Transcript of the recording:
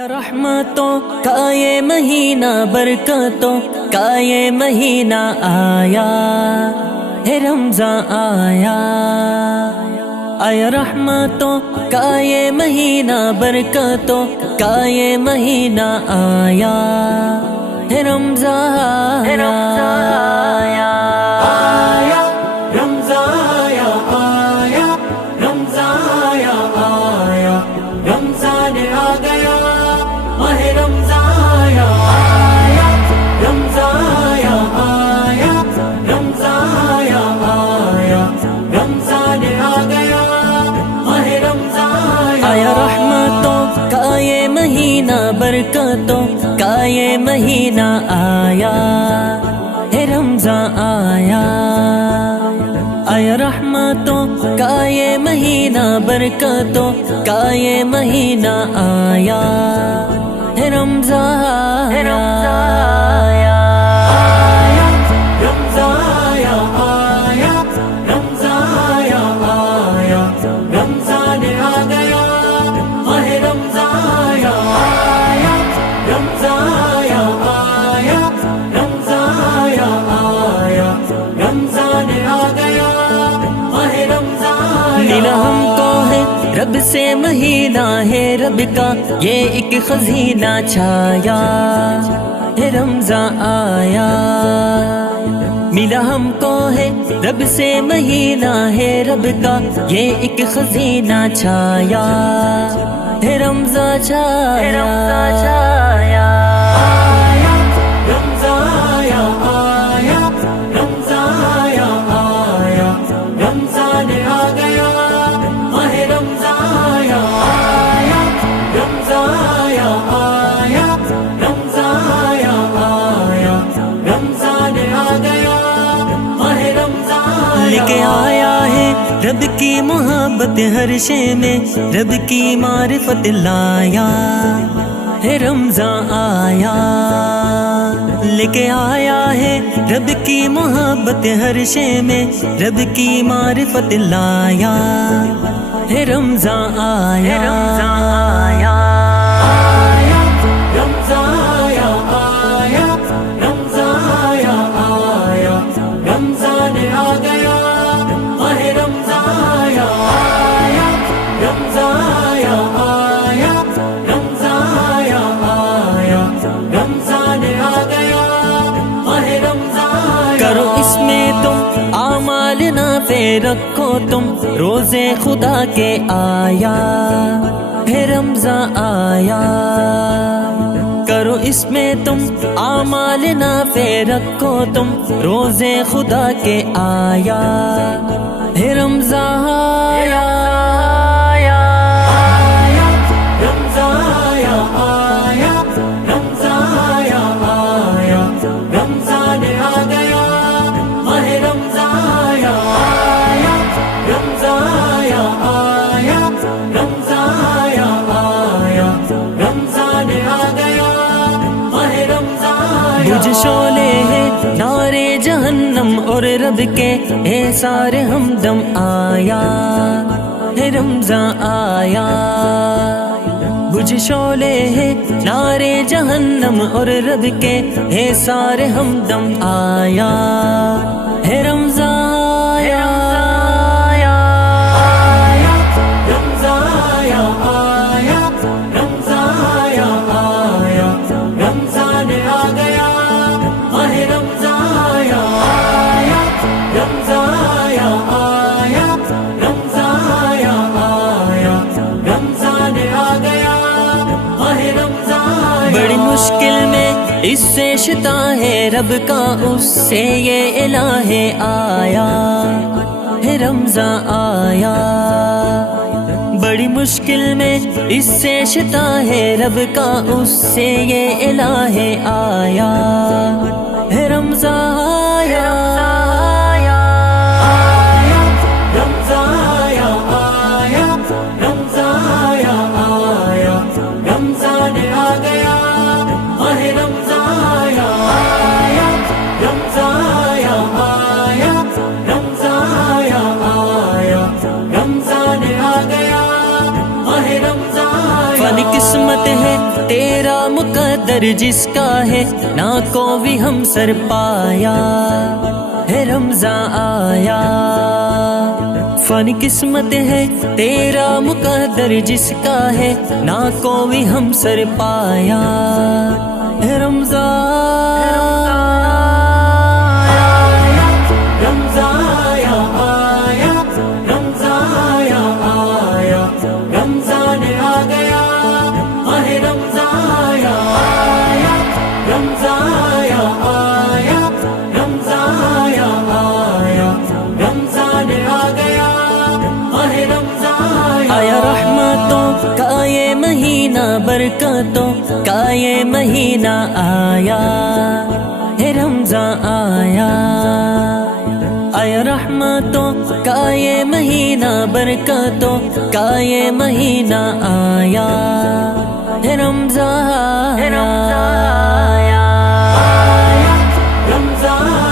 رحمتوں کا یہ مہینہ، برکتوں کا یہ مہینہ آیا ہے، رمضان آیا۔ آیا رحمتوں کا یہ مہینہ، برکتوں کا یہ مہینہ آیا ہے، رمضان آیا۔ آیا رحمتوں کا یہ مہینہ، برکتوں کا یہ مہینہ آیا ہے، رمضان آیا۔ آیا رحمتوں کا یہ مہینہ، برکتوں کا یہ مہینہ آیا ہے، رمضان آیا۔ ملا ہم کو ہے رب سے مہینہ، ہے رب کا یہ ایک خزینہ چھایا ہے، رمضان آیا۔ ملا ہم کو ہے رب سے مہینہ، ہے رب کا یہ ایک خزینہ چھایا ہے، رمضان چھایا۔ لے آیا ہے رب کی محبت ہر شے میں، رب کی معرفت لایا ہے، رمضان آیا۔ لے کے آیا ہے رب کی محبت ہر شے میں، رب کی معرفت لایا ہے، رمضان آیا۔ کرو اس میں تم اعمال نافع، رکھو تم روزے خدا کے، آیا ہے، رمضان آیا۔ کرو اس میں تم اعمال نافع، رکھو تم روزے خدا کے، آیا ہے، رمضان آیا۔ بجھ شعلے ہے نارے جہنم اور رب کے احسار ہمدم، آیا ہے، رمضان آیا۔ بجھ شعلے ہے نارے جہنم اور رب کے احسار ہمدم، آیا ہے، رمضان آیا۔ بڑی مشکل میں اس سے شتا ہے رب کا، اس سے یہ الہ آیا ہے، رمضان آیا۔ بڑی مشکل میں اس سے شتا ہے رب کا، اس سے یہ الہ آیا ہے، رمضان آیا۔ قسمت ہے تیرا مقدر جس کا ہے نہ کوئی ہم سر پایا ہے رمضان آیا فانی قسمت ہے تیرا مقدر جس کا ہے نہ کوئی ہم سر پایا ہے رمضان آیا رحمتوں کا یہ مہینہ برکتوں کا یہ مہینہ آیا ہے رمضان آیا آیا رحمتوں کا یہ مہینہ برکتوں کا یہ مہینہ آیا ہے رمضان آیا رمضان